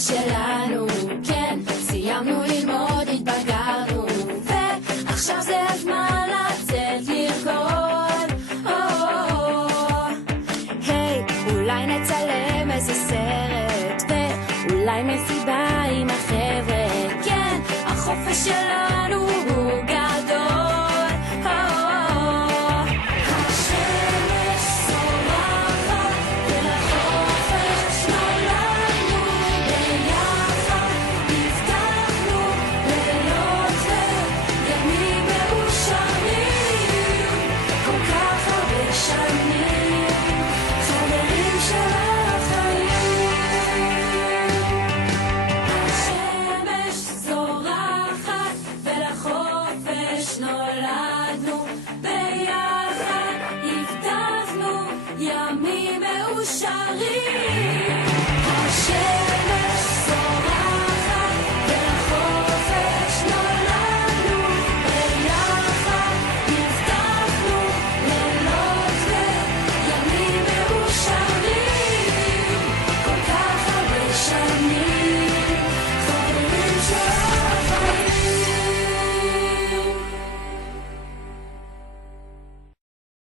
שלנו, כן, סיימנו ללמוד, התבגרנו, ועכשיו זה הזמן לצאת לרקוד. היי, אולי נצלם איזה סרט, ואולי מסיבה עם החבר'ה, כן, החופש שלנו הוא גדול. השמש זורחת ולחופש נולדנו, ביחד הבטחנו לילות וימים מאושרים, כל כך הרבה שנים, חברים של החיים. השמש זורחת ולחופש נולדנו, ביחד הבטחנו ימים מאושרים. השמש